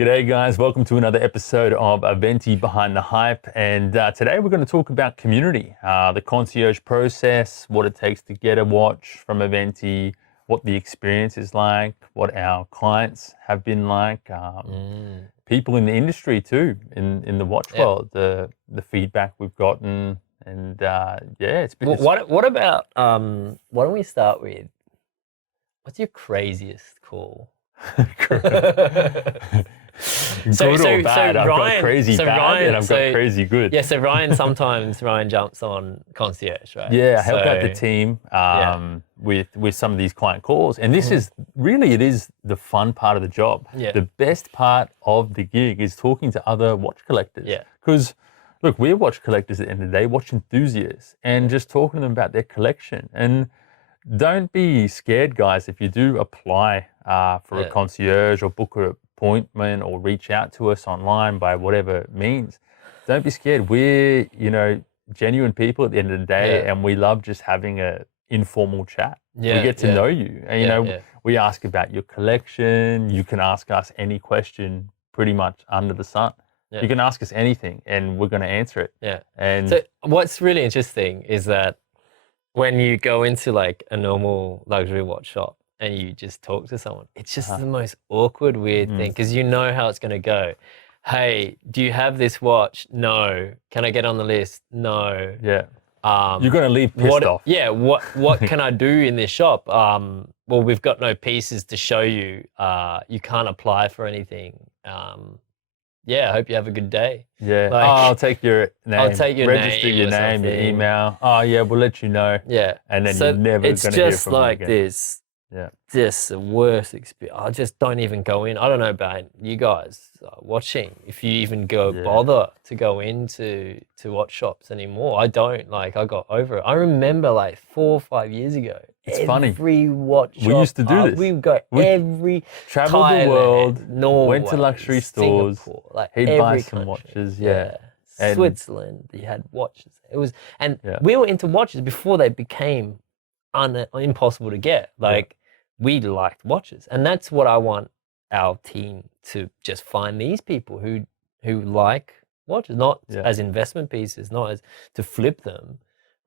G'day guys, welcome to another episode of Aventi Behind the Hype, and today we're going to talk about community, the concierge process, what it takes to get a watch from Aventi, what the experience is like, what our clients have been like, people in the industry too, in the watch world, the feedback we've gotten, and it's been... What about, why don't we start with, what's your craziest call? Good or bad? I've got crazy bad and I've got crazy good. Yeah, so Ryan jumps on concierge, right? Yeah, I help out the team with some of these client calls, and this is really, it is the fun part of the job. Yeah. The best part of the gig is talking to other watch collectors. Yeah. Because look, we're watch collectors at the end of the day, watch enthusiasts, and just talking to them about their collection. And don't be scared, guys, if you do apply for a concierge or book an appointment or reach out to us online by whatever means. Don't be scared. We're, genuine people at the end of the day, and we love just having a informal chat. We get to know you. And, we ask about your collection. You can ask us any question pretty much under the sun. You can ask us anything and we're going to answer it. Yeah. And so what's really interesting is that when you go into like a normal luxury watch shop and you just talk to someone, it's just the most awkward, weird thing, because you know how it's going to go. Hey, do you have this watch? No. Can I get on the list? No. Yeah. You're going to leave pissed off. Yeah. What can I do in this shop? Well, we've got no pieces to show you. You can't apply for anything. I hope you have a good day. Yeah. Like, I'll take your name. I'll take your register name. Your name, your email. Oh, yeah, we'll let you know. Yeah. And then you're never going to hear from them again. It's just like this. Yeah. Just the worst experience. I just don't even go in. I don't know about you guys watching, if you even bother to go into watch shops anymore. I don't. Like, I got over it. I remember like 4 or 5 years ago. It's funny. Every watch shop. We used to do this. We would go every traveled Thailand, the world, Norway, went to luxury stores. Singapore, like he'd buy some country. watches. And Switzerland, you had watches. It was, and we were into watches before they became impossible to get. Like, we liked watches, and that's what I want our team to just find, these people who like watches, not as investment pieces, not as to flip them,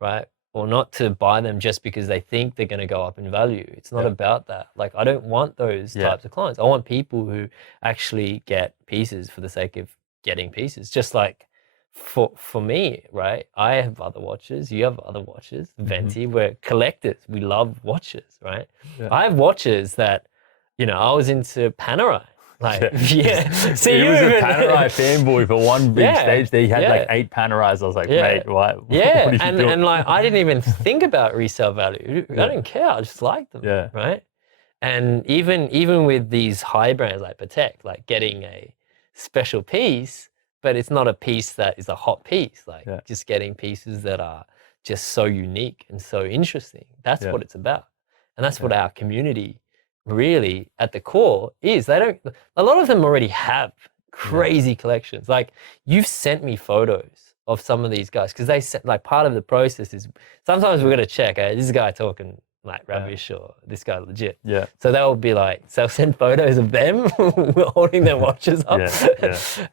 right? Or not to buy them just because they think they're going to go up in value. It's not about that. Like, I don't want those types of clients. I want people who actually get pieces for the sake of getting pieces. Just like for me, right? I have other watches. You have other watches. Aventi, we're collectors. We love watches, right? Yeah. I have watches that, I was into Panerai. Like, See, he was a Panerai fanboy for one big stage there. He had like 8 Panerais. I was like, mate, what? Yeah, what and like, I didn't even think about resale value. I didn't care. I just liked them, right? And even with these high brands like Patek, like getting a special piece, but it's not a piece that is a hot piece. Like just getting pieces that are just so unique and so interesting. That's what it's about, and that's what our community really at the core is. A lot of them already have crazy collections. Like, you've sent me photos of some of these guys, because they said, like, part of the process is sometimes we're going to check, this guy talking like rubbish or this guy legit. Yeah. So they'll be like, they'll send photos of them holding their watches up,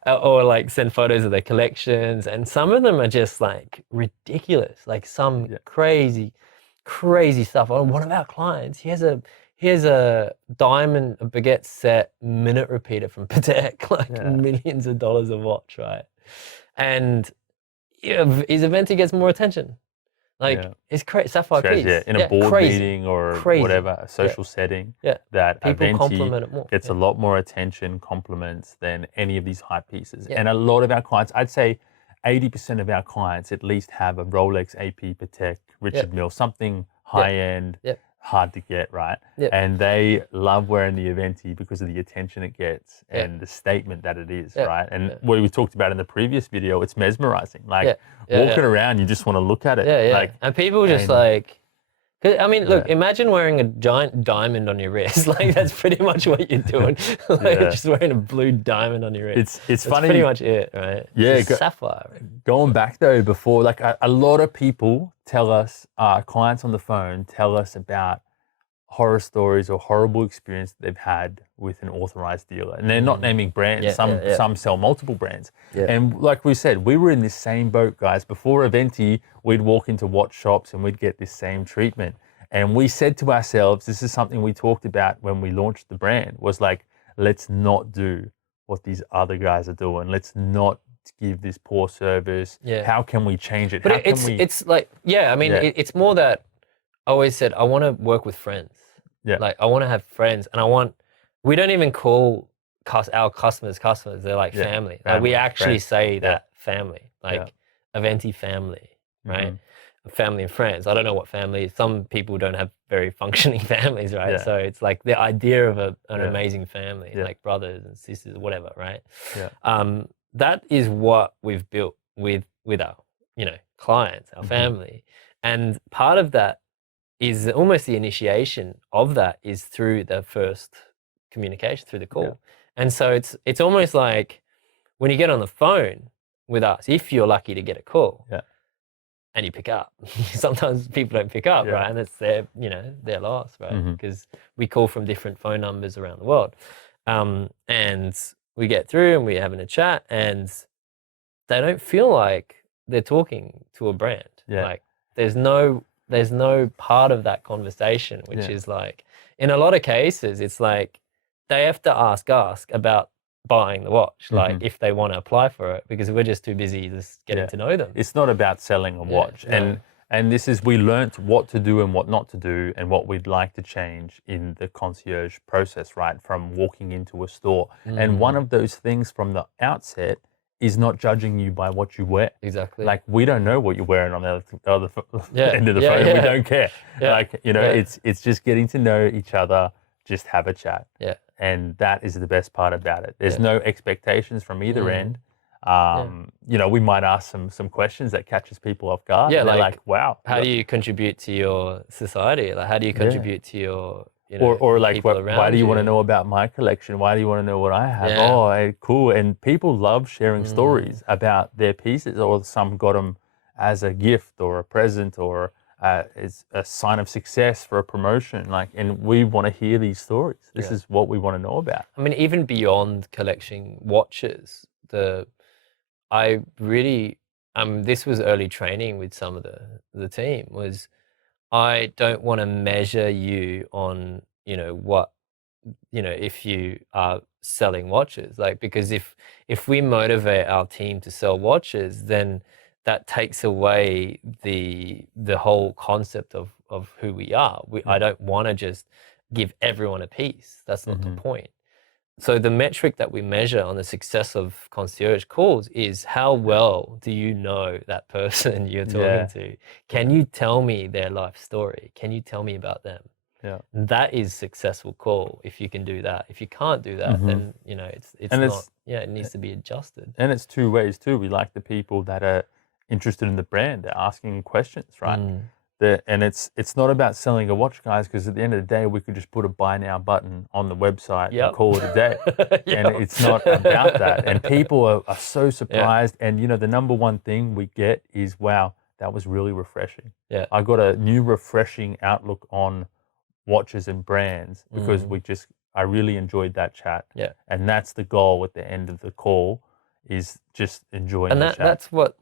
or like send photos of their collections. And some of them are just like ridiculous, like some crazy stuff. On one of our clients, he has a diamond baguette set minute repeater from Patek, like millions of dollars a watch, right? And his Aventi gets more attention. Like, it's crazy, sapphire piece. In a board meeting or whatever, a social setting, that people compliment it more. Gets a lot more attention, compliments than any of these hype pieces. And a lot of our clients, I'd say 80% of our clients at least have a Rolex, AP, Patek, Richard Mille, something high-end, hard to get, right? And they love wearing the Aventi because of the attention it gets and the statement that it is, right? And what we talked about in the previous video, it's mesmerizing. Like, walking around, you just want to look at it. Like, and people just like, cause, I mean, look, imagine wearing a giant diamond on your wrist. Like, that's pretty much what you're doing. Like, just wearing a blue diamond on your wrist. It's that's funny. Pretty much it, right? Yeah. Sapphire. Going back though, before, like, a lot of people tell us, clients on the phone tell us about, horror stories or horrible experience they've had with an authorized dealer. And they're not naming brands. Some sell multiple brands. Yeah. And like we said, we were in this same boat, guys. Before Aventi, we'd walk into watch shops and we'd get this same treatment. And we said to ourselves, this is something we talked about when we launched the brand, was like, let's not do what these other guys are doing. Let's not give this poor service. Yeah. How can we change it? But it's like, it's more that I always said, I want to work with friends. Yeah. Like I want to have friends, and we don't even call our customers. They're like family. Like we actually say that family, like Aventi family, right? Family and friends. I don't know what family is. Some people don't have very functioning families, right? So it's like the idea of an amazing family, like brothers and sisters, whatever, right? Yeah. That is what we've built with our, clients, our family. And part of that is almost the initiation of that is through the first communication, through the call. Yeah. And so it's almost like when you get on the phone with us, if you're lucky to get a call and you pick up, sometimes people don't pick up, right? And it's their loss, right? Because we call from different phone numbers around the world. And we get through and we're having a chat and they don't feel like they're talking to a brand. Yeah. Like there's no part of that conversation, which is like, in a lot of cases, it's like they have to ask about buying the watch, like if they want to apply for it, because we're just too busy just getting to know them. It's not about selling a watch. And this is, we learnt what to do and what not to do and what we'd like to change in the concierge process, right? From walking into a store. And one of those things from the outset is not judging you by what you wear. Exactly. Like, we don't know what you're wearing on the other end of the phone. We don't care. Like, it's just getting to know each other, just have a chat. Yeah. And that is the best part about it. There's no expectations from either end. We might ask some questions that catches people off guard. Yeah, like wow. How do you contribute to your society? Like, how do you contribute to your or like, why do you want to know about my collection? Why do you want to know what I have? Oh, cool. And people love sharing stories about their pieces, or some got them as a gift or a present, or it's a sign of success for a promotion. Like, and we want to hear these stories. This is what we want to know about. I mean, even beyond collecting watches, I really, this was early training with some of the team, was I don't want to measure you on, if you are selling watches, like, because if we motivate our team to sell watches, then that takes away the whole concept of who we are. I don't want to just give everyone a piece. That's not the point. So the metric that we measure on the success of concierge calls is how well do you know that person you're talking to? Can you tell me their life story? Can you tell me about them? Yeah. That is successful call if you can do that. If you can't do that, then it needs to be adjusted. And it's two ways too. We like the people that are interested in the brand, they're asking questions, right? And it's not about selling a watch, guys, because at the end of the day, we could just put a buy now button on the website and call it a day. And it's not about that. And people are so surprised. And, the number one thing we get is, wow, that was really refreshing. Yeah. I got a new refreshing outlook on watches and brands because I really enjoyed that chat. Yeah. And that's the goal at the end of the call, is just enjoying the chat. And that's what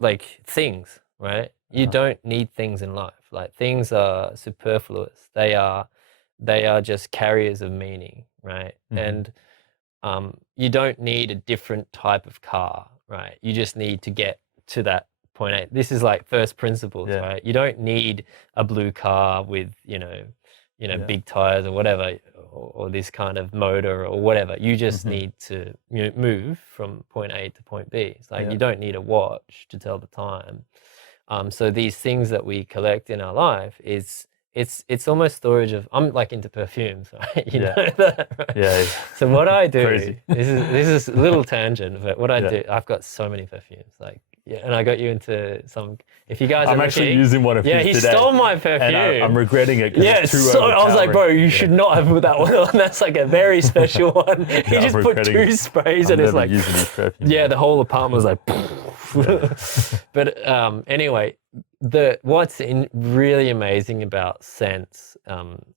like things, right? You don't need things in life. Like, things are superfluous. They are just carriers of meaning, right? And you don't need a different type of car, right? You just need to get to that point A. This is like first principles, right? You don't need a blue car with, big tires or whatever, or this kind of motor or whatever. You just need to move from point A to point B. It's like you don't need a watch to tell the time. So these things that we collect in our life it's almost storage of. I'm like into perfumes, right? You know that, right? Yeah. So what I do, this is a little tangent, but what I do, I've got so many perfumes, like. Yeah, and I got you into some. If you guys, I'm actually using one of his today. Yeah, he stole my perfume. And I'm regretting it. Yeah, so I was like, bro, you should not have put that one on. That's like a very special one. He just put 2 sprays, and it's like, using his perfume. the whole apartment was like. But anyway, what's really amazing about scents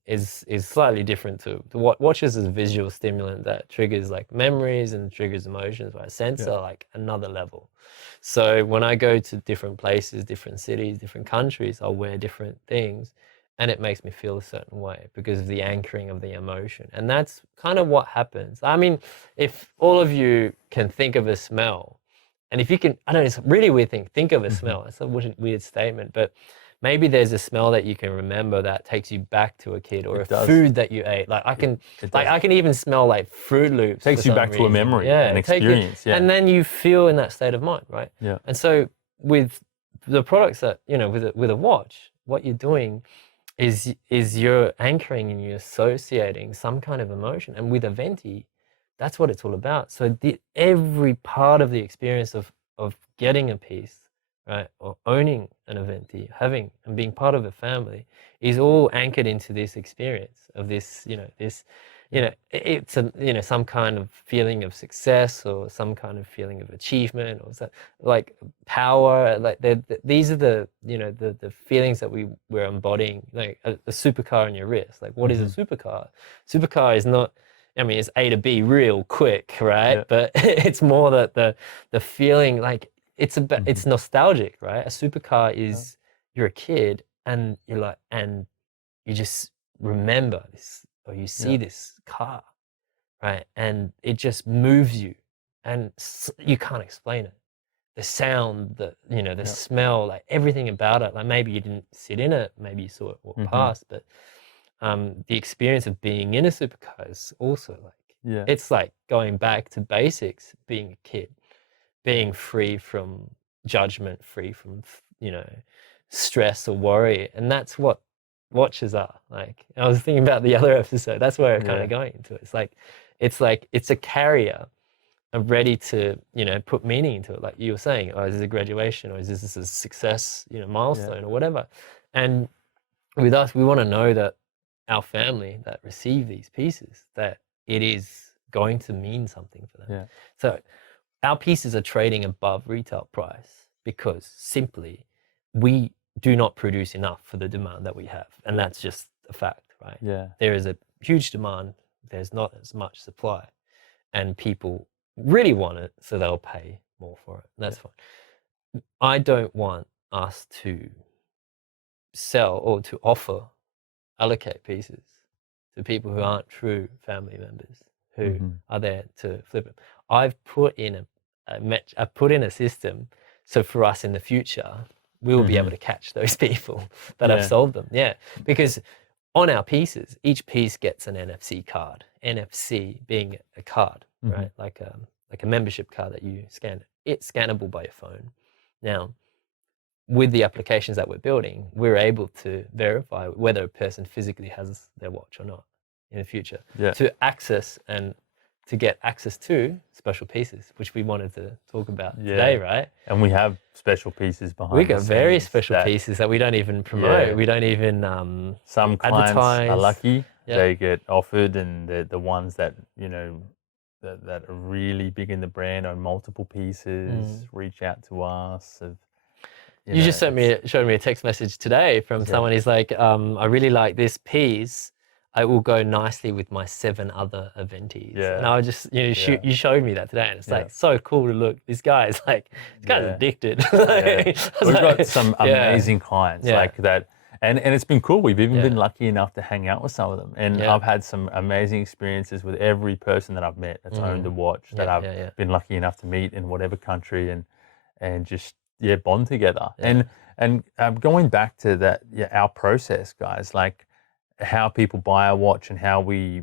is slightly different to what watches is a visual stimulant that triggers like memories and triggers emotions, right? Scents are like another level. So when I go to different places, different cities, different countries, I'll wear different things, and it makes me feel a certain way because of the anchoring of the emotion. And that's kind of what happens. I mean, if all of you can think of a smell, and if you can, I don't know, it's a really weird thing. Think of a smell. It's a weird statement, but maybe there's a smell that you can remember that takes you back to a kid, or food that you ate. Like I can even smell like Fruit Loops. Takes you back to a memory, an experience. And then you feel in that state of mind, right? Yeah. And so with the products that, you know, with a watch, what you're doing is you're anchoring and you're associating some kind of emotion. And with Aventi, that's what it's all about. So every part of the experience of getting a piece, right, or owning an Aventi, having and being part of a family, is all anchored into this experience of this, it's a, some kind of feeling of success or some kind of feeling of achievement or like power. Like these are the feelings that we're embodying, like a supercar on your wrist. Like what is a supercar? Supercar is not, I mean, it's A to B real quick, right? Yeah. But it's more that the feeling, like it's about, it's nostalgic, right? A supercar is, you're a kid and you're like, and you just remember this, or you see this car, right? And it just moves you, and you can't explain it. The sound, the smell, like everything about it. Like maybe you didn't sit in it, maybe you saw it walk past, but the experience of being in a supercar is also like, it's like going back to basics, being a kid, being free from judgment, free from, stress or worry. And that's what watches are. Like I was thinking about the other episode, that's where I'm kind of going into it. It's a carrier ready to, put meaning into it. Like you were saying, oh, is this a graduation, or is this a success, milestone or whatever. And with us, we want to know that our family that receive these pieces, that it is going to mean something for them. Yeah. So our pieces are trading above retail price because simply we do not produce enough for the demand that we have. And that's just a fact, right? Yeah. There is a huge demand, there's not as much supply, and people really want it, so they'll pay more for it. That's fine. I don't want us to sell or to allocate pieces to people who aren't true family members, who are there to flip them. I've put in a system, so for us in the future, we will be able to catch those people that have sold them. Yeah, because on our pieces, each piece gets an NFC card. NFC being a card, right? Like a membership card that you scan. It's scannable by your phone. Now, with the applications that we're building, we're able to verify whether a person physically has their watch or not in the future, to access and to get access to special pieces, which we wanted to talk about today, right? And we have special pieces behind. We got very special pieces that we don't even promote. We don't even some clients advertise. Are lucky; they get offered, and the ones that that are really big in the brand own multiple pieces. Reach out to us. You just showed me a text message today from someone. He's like, I really like this piece. It will go nicely with my 7 other Aventis. Yeah. And I was just, you showed me that today, and it's like so cool to look. This guy is like, this guy's addicted. We've got some amazing clients like that. And it's been cool. We've even been lucky enough to hang out with some of them. And I've had some amazing experiences with every person that I've met that's owned a watch that I've been lucky enough to meet in whatever country, and just bond together. And going back to that, our process, guys, like how people buy a watch and how we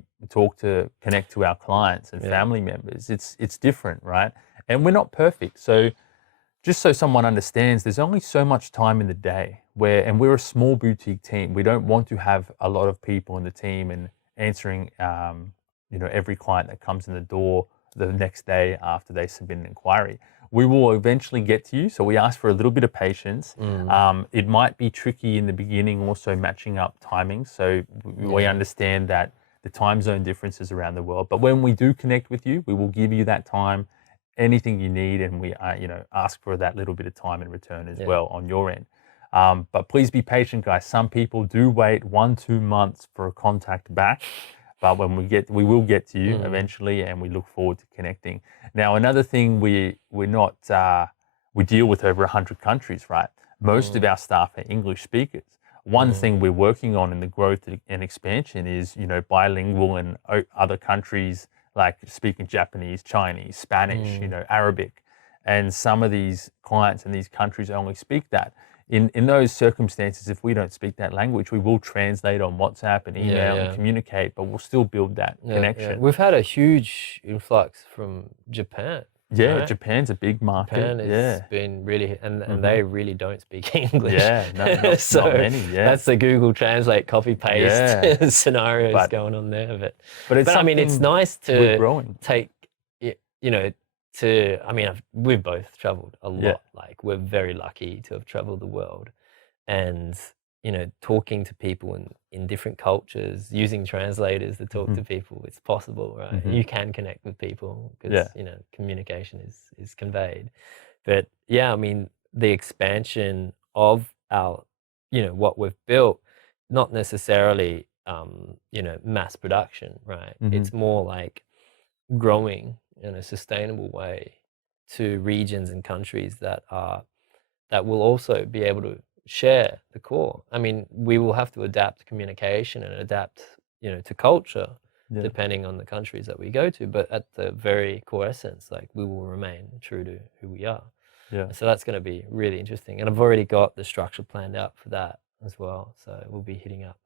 connect to our clients and family members, it's different, right? And we're not perfect. So just so someone understands, there's only so much time in the day and we're a small boutique team. We don't want to have a lot of people in the team and answering, every client that comes in the door the next day after they submit an inquiry. We will eventually get to you, so we ask for a little bit of patience. It might be tricky in the beginning, also matching up timings. So we understand that the time zone differences around the world. But when we do connect with you, we will give you that time, anything you need, and we ask for that little bit of time in return as well on your end. But please be patient, guys. Some people do wait 1-2 months for a contact back. But when we will get to you eventually, and we look forward to connecting. Now, another thing we deal with over 100 countries, right? Most of our staff are English speakers. One thing we're working on in the growth and expansion is, bilingual in other countries, like speaking Japanese, Chinese, Spanish, Arabic. And some of these clients in these countries only speak that. In those circumstances, if we don't speak that language, we will translate on WhatsApp and email and communicate, but we'll still build that connection. Yeah. We've had a huge influx from Japan. Yeah, right? Japan's a big market. Japan has been really, and they really don't speak English. Yeah, not many. Yeah, that's the Google Translate copy paste scenarios going on there. But I mean, it's nice to take, we've both traveled a lot. Like, we're very lucky to have traveled the world, and talking to people in different cultures, using translators to talk to people. It's possible, right? You can connect with people because communication is conveyed. But yeah, I mean, the expansion of our what we've built, not necessarily mass production, right? It's more like growing in a sustainable way to regions and countries that will also be able to share the core. I mean, we will have to adapt communication and adapt, to culture, depending on the countries that we go to. But at the very core essence, like, we will remain true to who we are. Yeah. So that's going to be really interesting. And I've already got the structure planned out for that as well. So we'll be hitting up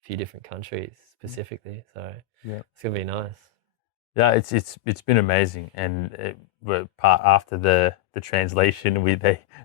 a few different countries specifically. So it's going to be nice. Yeah, it's been amazing, and after the translation,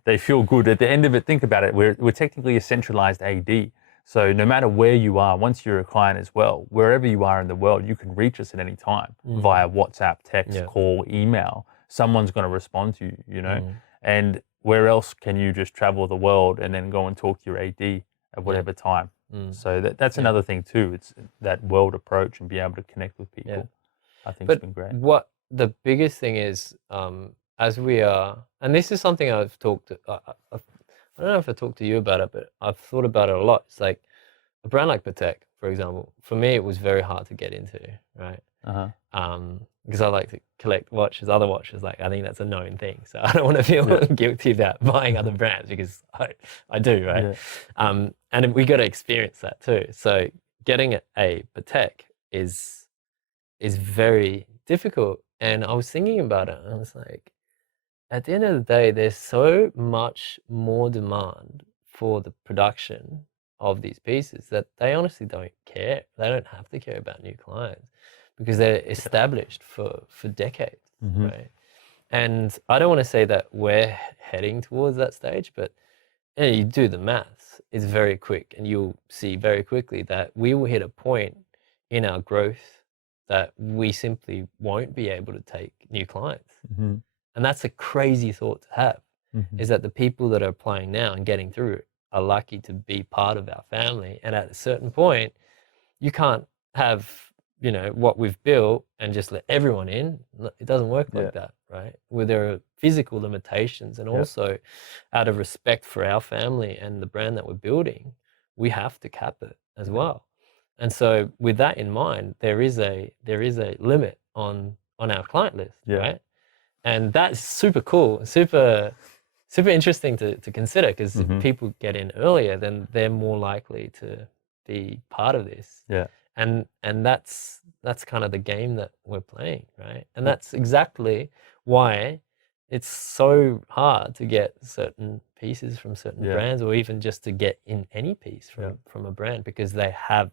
they feel good. At the end of it, think about it. We're technically a centralized AD, so no matter where you are, once you're a client as well, wherever you are in the world, you can reach us at any time via WhatsApp, text, call, email. Someone's going to respond to you, And where else can you just travel the world and then go and talk to your AD at whatever time? So that's another thing too. It's that world approach and be able to connect with people. I think it's been great. What the biggest thing is, as we are, and this is something I've talked, I don't know if I talked to you about it, but I've thought about it a lot. It's like a brand like Patek, for example. For me, it was very hard to get into, right? Because I like to collect watches, other watches. Like, I think that's a known thing. So I don't want to feel guilty about buying other brands, because I do, right? And we got to experience that too. So getting a Patek is very difficult. And I was thinking about it, and I was like, at the end of the day, there's so much more demand for the production of these pieces that they honestly don't care. They don't have to care about new clients because they're established for decades, right? And I don't want to say that we're heading towards that stage, but you do the maths, it's very quick, and you'll see very quickly that we will hit a point in our growth that we simply won't be able to take new clients. And that's a crazy thought to have, is that the people that are applying now and getting through it are lucky to be part of our family. And at a certain point, you can't have, what we've built and just let everyone in. It doesn't work like that, right? Where there are physical limitations, and also out of respect for our family and the brand that we're building, we have to cap it as well. And so with that in mind, there is a limit on our client list, right? And that's super cool, super interesting to consider, because if people get in earlier, then they're more likely to be part of this. And that's kind of the game that we're playing, right? And that's exactly why it's so hard to get certain pieces from certain brands, or even just to get in any piece from a brand, because they have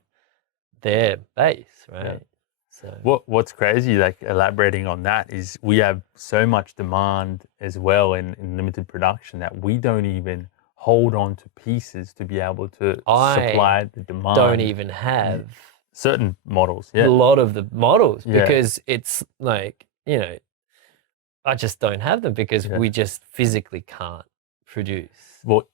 their base, right? So what's crazy, like elaborating on that, is we have so much demand as well in limited production that we don't even hold on to pieces to be able to supply the demand. Don't even have certain models, a lot of the models, because it's like, I just don't have them, because we just physically can't produce what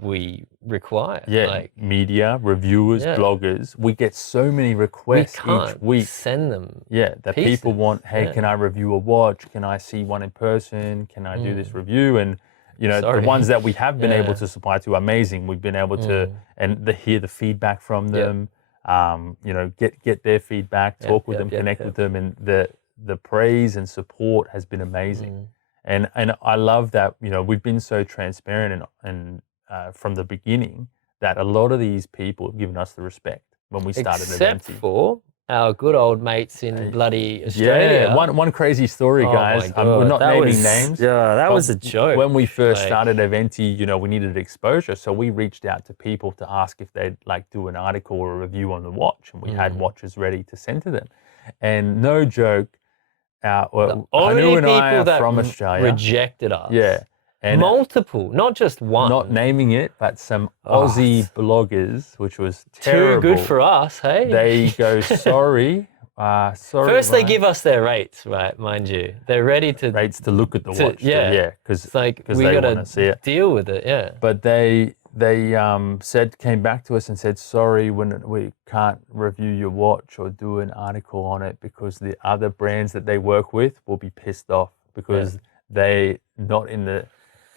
we require. Like media, reviewers, bloggers, we get so many requests each week. Send them. That pieces. People want, hey, can I review a watch? Can I see one in person? Can I do this review? And you know, the ones that we have been able to supply to are amazing. We've been able to hear the feedback from them. You know, get their feedback, talk with them, connect with them, and the praise and support has been amazing. And I love that, you know, we've been so transparent and from the beginning that a lot of these people have given us the respect when we started Aventi. Except for our good old mates in bloody Australia. Yeah, one crazy story, guys. We're not naming names. Yeah, that was a joke. When we first started Aventi, you know, we needed exposure, so we reached out to people to ask if they'd like do an article or a review on the watch, and we had watches ready to send to them. And no joke, Hannu and I are from Australia. Rejected us. Yeah. And multiple, not just one. Not naming it, but some Aussie bloggers, which was terrible. Too good for us, hey? They go, sorry. Sorry. First, they give us their rates, right? Mind you, they're ready to rates to look at the watch. Yeah, because it's like we they gotta want to see it. Deal with it. Yeah. But they came back to us and said, sorry, we can't review your watch or do an article on it because the other brands that they work with will be pissed off because they not in the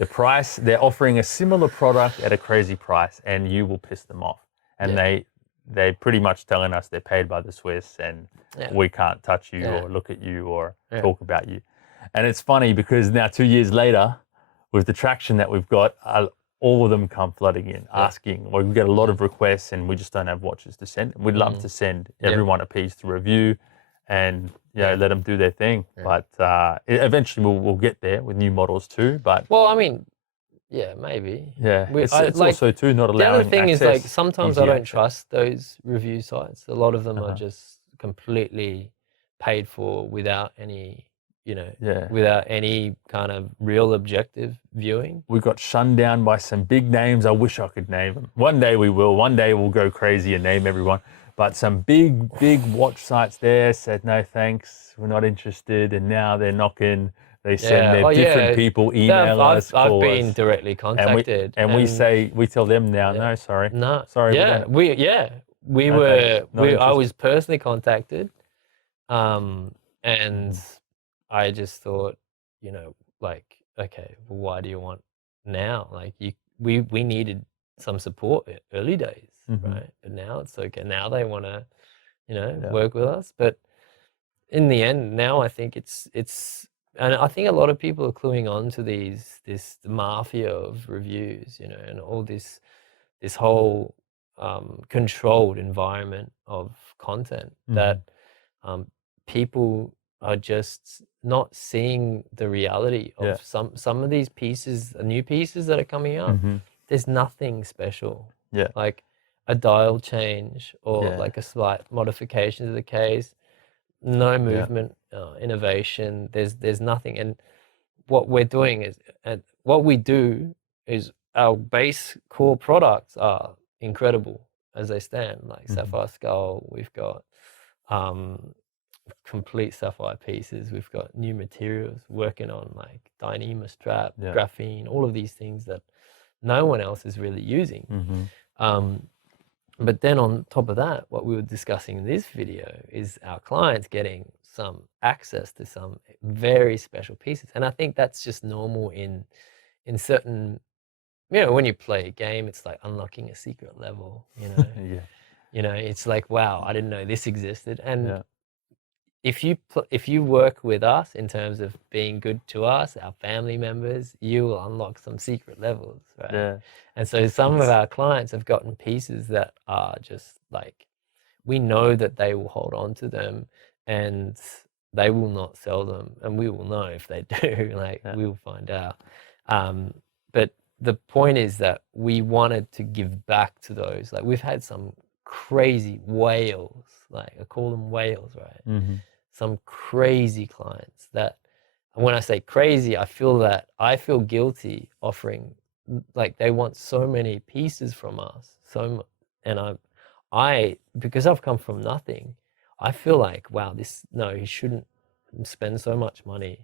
price. They're offering a similar product at a crazy price, and you will piss them off. And they're pretty much telling us they're paid by the Swiss, and we can't touch you or look at you or talk about you. And it's funny because now 2 years later, with the traction that we've got, all of them come flooding in, asking. Well, we get a lot of requests, and we just don't have watches to send. We'd love to send everyone a piece to review, and let them do their thing. But eventually we'll get there with new models too. But well, I mean, maybe. Yeah, it's also too not allowing. The other thing is like access, sometimes I don't trust those review sites. A lot of them are just completely paid for without any, without any kind of real objective viewing. We got shunned down by some big names. I wish I could name them. One day we will. One day we'll go crazy and name everyone. But some big watch sites there said, no, thanks, we're not interested. And now they're knocking, they send their different people email us, call I've been us. directly contacted. And we tell them now, no, sorry. No. Sorry. I was personally contacted. And I just thought, okay, well, why do you want now? Like we needed some support early days. Right, but now it's okay. Now they want to, work with us. But in the end, now I think it's, and I think a lot of people are cluing on to this mafia of reviews, and all this whole controlled environment of content that people are just not seeing the reality of some of these pieces, new pieces that are coming out. There's nothing special. Yeah, like a dial change or like a slight modification to the case, no movement, innovation. There's nothing. And what we're doing is, and what we do is, our base core products are incredible as they stand. Like sapphire skull, we've got complete sapphire pieces. We've got new materials, working on like Dyneema strap, graphene, all of these things that no one else is really using. But then on top of that, what we were discussing in this video is our clients getting some access to some very special pieces. And I think that's just normal in certain, when you play a game, it's like unlocking a secret level, it's like, wow, I didn't know this existed. And if you work with us in terms of being good to us, our family members, you will unlock some secret levels, right? Yeah. And so some of our clients have gotten pieces that are just like, we know that they will hold on to them and they will not sell them, and we will know if they do. We will find out. But the point is that we wanted to give back to those. Like, we've had some crazy whales, like I call them whales, right? Some crazy clients that, and when I say crazy, I feel guilty offering, like they want so many pieces from us. And I because I've come from nothing, I feel like, wow, he shouldn't spend so much money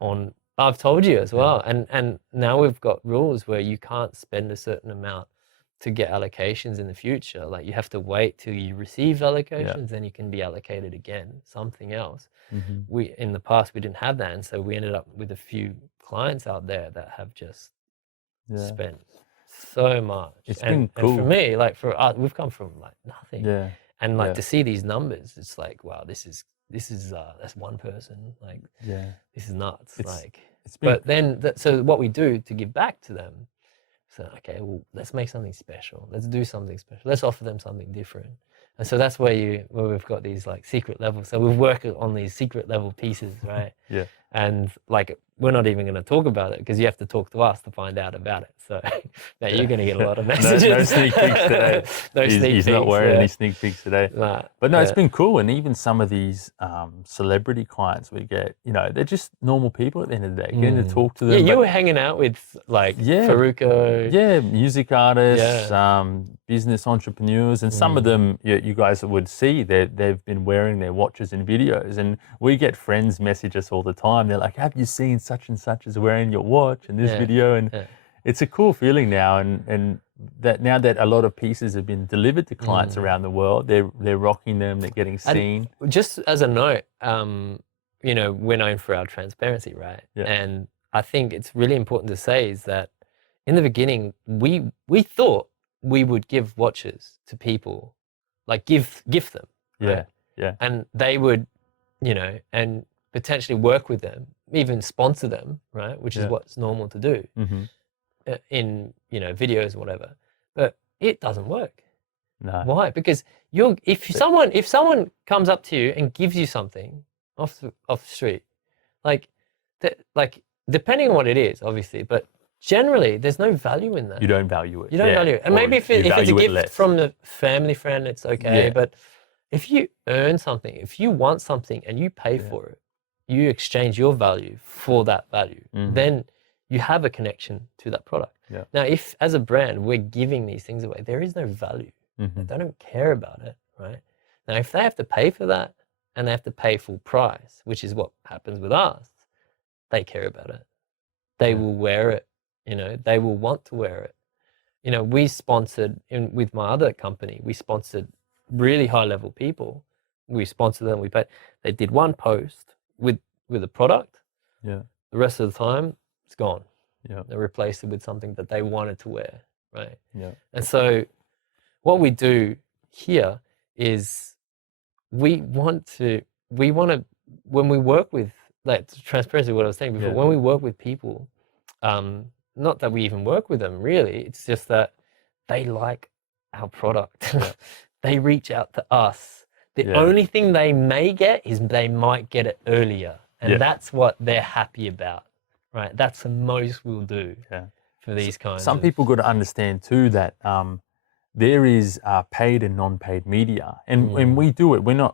on, I've told you as well. And now we've got rules where you can't spend a certain amount to get allocations in the future. Like, you have to wait till you receive allocations, then you can be allocated again, something else. In the past, we didn't have that. And so we ended up with a few clients out there that have just Yeah. spent so much. It's been cool. And for me, like for us, we've come from like nothing. Yeah. And like to see these numbers, it's like, wow, this is that's one person. Like, this is nuts. But then, so what we do to give back to them, so okay, well, let's make something special. Let's do something special. Let's offer them something different. And so that's where we've got these like secret levels. So we've worked on these secret level pieces, right? Yeah. And like, we're not even going to talk about it because you have to talk to us to find out about it. So now you're going to get a lot of messages. No sneak peeks today. He's not wearing any sneak peeks today. But no, it's been cool. And even some of these celebrity clients we get, they're just normal people at the end of the day. Getting to talk to them. Yeah, you were hanging out with like Faruko. Yeah, music artists, business entrepreneurs. And some of them, you guys would see, they've been wearing their watches in videos. And we get friends message us all the time. They're like, have you seen such and such is wearing your watch in this video? And it's a cool feeling now, and that now that a lot of pieces have been delivered to clients around the world, they're rocking them, they're getting seen. And just as a note, we're known for our transparency, right? Yeah. And I think it's really important to say is that in the beginning, we thought we would give watches to people, like gift them, right? Yeah. And they would, and potentially work with them, even sponsor them, right? Which is what's normal to do in videos and whatever. But it doesn't work. No. Why? Because if someone comes up to you and gives you something off the street, like depending on what it is, obviously, but generally there's no value in that. You don't value it. You don't value it. And maybe if it's a gift from the family friend, it's okay. But if you earn something, if you want something and you pay for it, you exchange your value for that value, then you have a connection to that product. Yeah. Now, if as a brand we're giving these things away, there is no value. They don't care about it, right? Now, if they have to pay for that and they have to pay full price, which is what happens with us, they care about it. They will wear it. They will want to wear it. We sponsored with my other company. We sponsored really high level people. We sponsored them. We paid. They did one post with a product. Yeah. The rest of the time, it's gone. Yeah. They replaced it with something that they wanted to wear, right? Yeah. And so, what we do here is we want to when we work with, like, transparency, what I was saying before, when we work with people, not that we even work with them really, it's just that they like our product. They reach out to us. The only thing they may get is they might get it earlier. And that's what they're happy about, right? That's the most we'll do for these kinds Some people got to understand too that there is paid and non-paid media. And when we do it, we're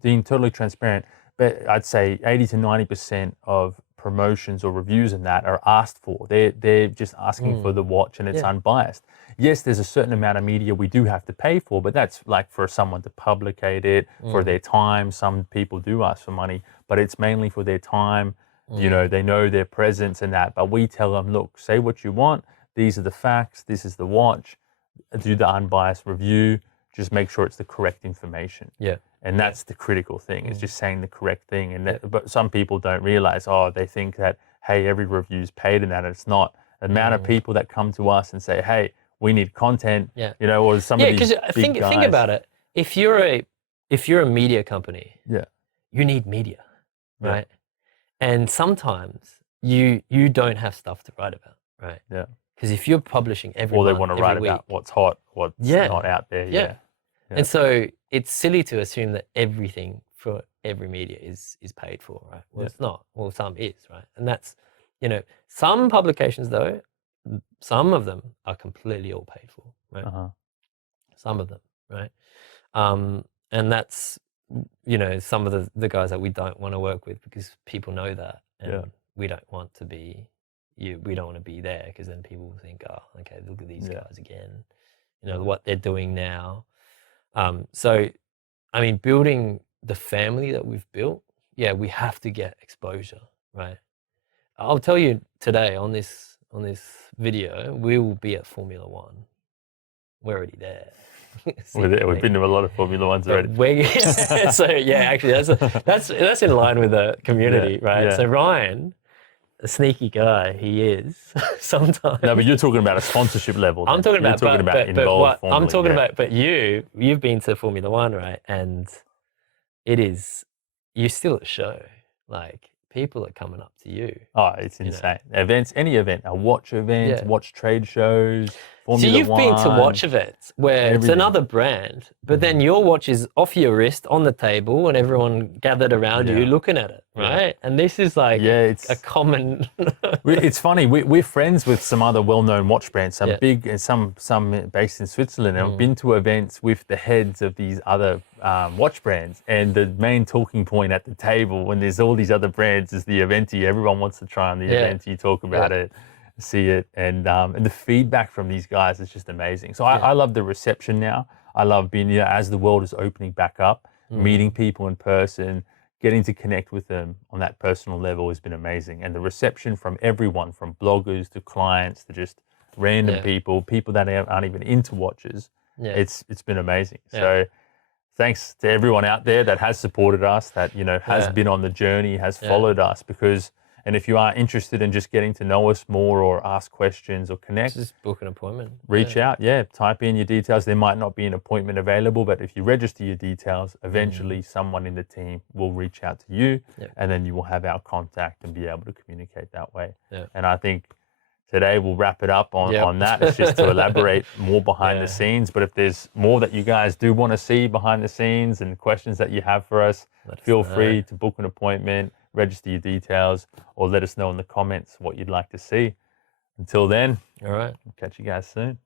being totally transparent, but I'd say 80 to 90% of promotions or reviews and that are asked for. They're just asking for the watch, and it's unbiased. Yes, there's a certain amount of media we do have to pay for, but that's like for someone to publicate it, for their time. Some people do ask for money, but it's mainly for their time. They know their presence and that, but we tell them, look, say what you want. These are the facts. This is the watch. Do the unbiased review. Just make sure it's the correct information. Yeah. And that's the critical thing. It's just saying the correct thing. And but some people don't realize, they think that, hey, every review is paid and that it's not. The amount of people that come to us and say, hey, we need content, or some of these big guys. Think about it. If you're a media company, you need media, right? And sometimes you don't have stuff to write about, right? Yeah. Because if you're publishing every or they month, want to write week, about what's hot, what's not out there. Yeah. And so it's silly to assume that everything for every media is paid for, right? Well, it's not. Well, some is, right? And that's, some publications though, some of them are completely all paid for, right? Some of them, right? And that's, some of the guys that we don't want to work with because people know that, and we don't want to be. We don't want to be there because then people will think, oh, okay, look at these guys again, what they're doing now. So, I mean, building the family that we've built, we have to get exposure, right? I'll tell you today on this video, we will be at Formula One. We're already there. We've been to a lot of Formula Ones already. So actually, that's in line with the community, right? Yeah. So Ryan a sneaky guy he is sometimes. No, but you're talking about a sponsorship level. I'm talking about, formally, I'm talking about, but you've been to Formula One, right? And it is, you're still at a show. Like, people are coming up to you. Oh, it's insane. Events, any event, a watch event, watch trade shows, Formula So you've One, been to watch events where it's another brand, but then your watch is off your wrist on the table and everyone gathered around you looking at it, right? And this is like it's a common... It's funny, we're friends with some other well-known watch brands, some big and some based in Switzerland. And I've been to events with the heads of these other watch brands, and the main talking point at the table when there's all these other brands is the Aventi. Everyone wants to try on the Aventi, talk about it, see it, and the feedback from these guys is just amazing. So I love the reception now. I love being, as the world is opening back up, meeting people in person, getting to connect with them on that personal level has been amazing. And the reception from everyone, from bloggers to clients to just random people that aren't even into watches, it's been amazing. So thanks to everyone out there that has supported us, that has been on the journey, has followed us, because. And if you are interested in just getting to know us more or ask questions or connect, just book an appointment. Reach out, type in your details. There might not be an appointment available, but if you register your details, eventually someone in the team will reach out to you, and then you will have our contact and be able to communicate that way. And I think today we'll wrap it up on that. It's just to elaborate more behind the scenes. But if there's more that you guys do want to see behind the scenes and questions that you have for us, feel free to book an appointment, register your details, or let us know in the comments what you'd like to see. Until then, all right, we'll catch you guys soon.